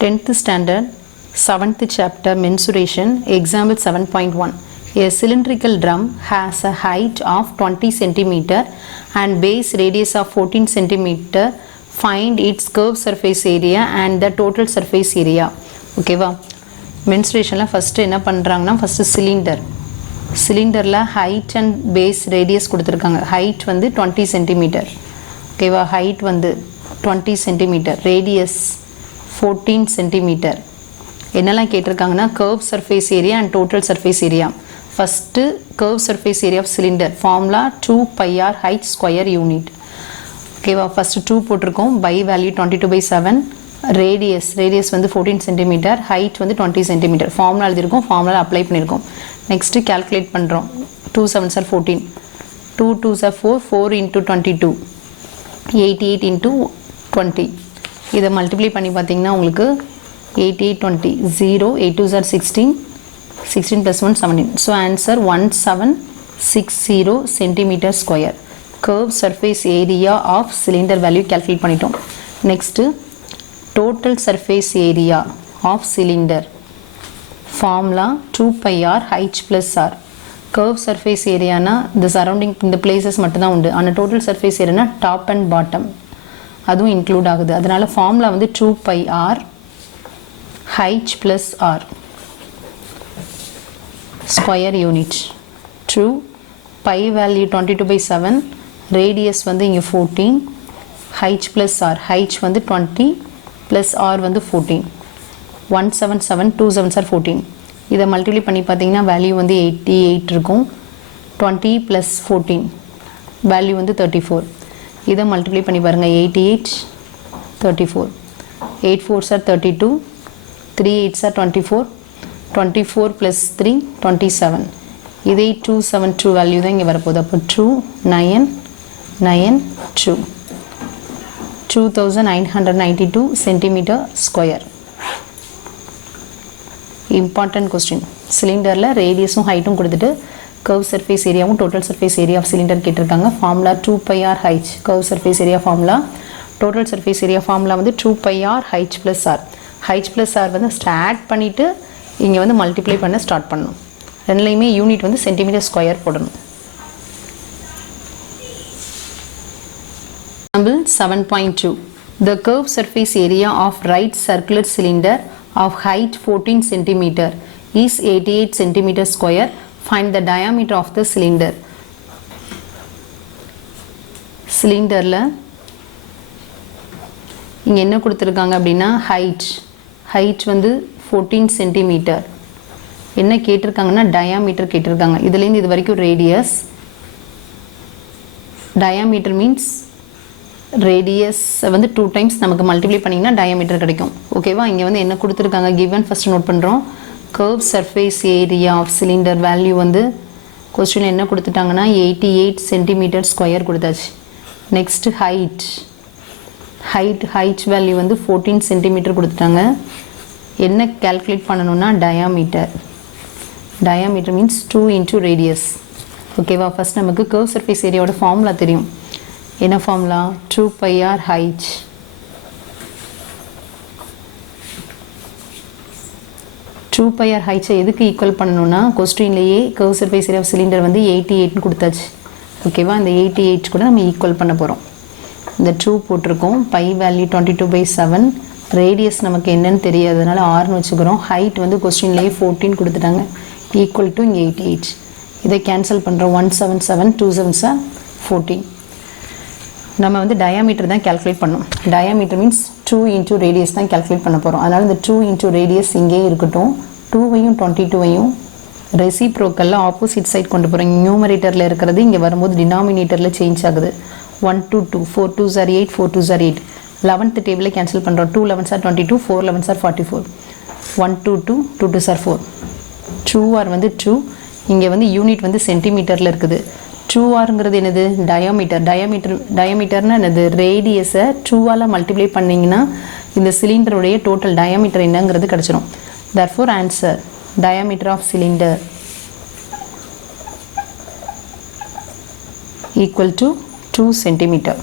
10th standard 7th chapter mensuration example 7.1. A cylindrical drum has a height of 20 centimeter and base radius of 14 centimeter. Find its curved surface area and the total surface area. Okay va? Mensuration la first என்ன பண்றாங்கன்னா first சிலிண்டர்ல height and base radius கொடுத்திருக்காங்க. height வந்து 20 centimeter. Okay va? height வந்து 20 centimeter, radius 14 centimeter. என்னெல்லாம் கேட்டிருக்காங்கன்னா curved surface area and total surface area. First curved surface area of cylinder formula 2 pi r height square unit. Okay va? First 2 போட்டிருக்கோம். by value 22/7. radius வந்து 14 cm, height வந்து 20 cm. formula எழுதிருக்கோம், formula apply பண்ணிருக்கோம். next calculate பண்றோம். 2 7s are 14, 2 2s are 4, 4 into 22, 88 into 20. இதை multiply பண்ணி பார்த்தீங்கன்னா உங்களுக்கு 88 20 0, 8 2s are 16, 16 plus 1 17. so answer 1760 centimeter square. curved surface area of cylinder value calculate பண்ணிட்டோம். next total surface area of cylinder formula 2 pi r h plus r. curved surface area na the surrounding இந்த places மட்டும் தான் உண்டு. ஆனா total surface area na top and bottom அதுவும் include ஆகுது. அதனால formula வந்து 2 pi r h plus r square unit. 2 pi value 22/7, radius வந்து இங்க 14, h plus r, h வந்து 20 plus r வந்து 14. 177 2 7s are 14. இதை மல்டிப்ளை பண்ணி பார்த்தீங்கன்னா வேல்யூ வந்து 88 இருக்கும். 20 plus 14 வேல்யூ வந்து 34. இதை மல்டிப்ளை பண்ணி பாருங்க. 88 34, 8 4s are 32, 3 8s are 24, 24 plus 3 27. இதே 272 வேல்யூ தான் இங்கே வரப்போகுது. அப்போ 2992 2992 centimeter square. important question. சிலிண்டரில் ரேடியஸும் ஹைட்டும் கொடுத்துட்டு curve surface ஏரியாவும் total surface area of cylinder கேட்டிருக்காங்க. formula 2 pi r h. curve surface area formula, total surface area formula வந்து 2 pi r h plus r. h plus r வந்து start பண்ணிவிட்டு இங்கே வந்து multiply பண்ண ஸ்டார்ட் பண்ணணும். ரெண்டுலேயுமே யூனிட் வந்து சென்டிமீட்டர் ஸ்கொயர் போடணும். Example 7.2. The curved surface area of right circular cylinder of height 14 cm is 88 cm square. Find the diameter of the cylinder. சிலிண்டரில் இங்கே என்ன கொடுத்துருக்காங்க அப்படின்னா height வந்து 14 cm. என்ன கேட்டிருக்காங்கன்னா டயாமீட்டர் கேட்டிருக்காங்க. இதுலேருந்து இது வரைக்கும் ரேடியஸ், டயாமீட்டர் மீன்ஸ் ரேடியஸ் வந்து 2 times நமக்கு மல்டிப்ளை பண்ணிங்கன்னா டயாமீட்டர் கிடைக்கும். ஓகேவா? இங்கே வந்து என்ன கொடுத்துருக்காங்க கிவன் ஃபஸ்ட் நோட் பண்ணுறோம். curved surface area of cylinder value வந்து கொஸ்டினில் என்ன கொடுத்துட்டாங்கன்னா 88 centimeter square கொடுத்தாச்சு. நெக்ஸ்ட் height வேல்யூ வந்து 14 centimeter கொடுத்துட்டாங்க. என்ன கால்குலேட் பண்ணணும்னா டயாமீட்டர் மீன்ஸ் 2 into radius. ஓகேவா? ஃபஸ்ட் நமக்கு curved surface ஏரியாவோட ஃபார்முலா தெரியும். என்ன formula? 2 pi r h. 2 pi r h எதுக்கு ஈக்குவல் பண்ணணும்னா கொஸ்டின்லேயே curved surface area of cylinder வந்து 88 கொடுத்தாச்சு. ஓகேவா? இந்த 88 கூட நம்ம ஈக்குவல் பண்ண போகிறோம். இந்த 2 போட்டிருக்கோம். பை வேல்யூ 22/7, ரேடியஸ் நமக்கு என்னன்னு தெரியாததுனால ஆர்னு வச்சுக்கிறோம். ஹைட் வந்து கொஸ்டின்லேயே 14 கொடுத்துட்டாங்க. ஈக்குவல் டு இங்கே 88. இதை கேன்சல் பண்ணுறோம். 177 2 7s are 14. நம்ம வந்து டயாமீட்டர் தான் கால்குலேட் பண்ணோம். டயாமீட்டர் மீன்ஸ் 2 into ரேடியஸ் தான் கால்குலேட் பண்ண போகிறோம். அதனால் இந்த 2 into ரேடியஸ் இங்கே இருக்கட்டும். 2வையும் 22வையும் ரெசிப்ரோக்கலில் ஆப்போசிட் சைட் கொண்டு போகிறோம். நியூமரேட்டரில் இருக்கிறது இங்கே வரும்போது டினாமினேட்டரில் சேஞ்ச் ஆகுது. 1 2 2, 4 2s are 8, 4 2s are 8. 11th டேபிளில் கேன்சல் பண்ணுறோம். 2 11s are 22, 4 11s are 44. 1 2 2, 2 2s are 4. 2r வந்து 2. இங்கே வந்து யூனிட் வந்து சென்டிமீட்டரில் இருக்குது. 2rங்கிறது என்னது? டயாமீட்டர்னா என்னது? ரேடியஸை 2ஆல் மல்டிப்ளை பண்ணிங்கன்னா இந்த சிலிண்டருடைய டோட்டல் டயாமீட்டர் என்னங்கிறது கிடச்சிரும். therefore answer diameter of cylinder equal to 2 centimeter.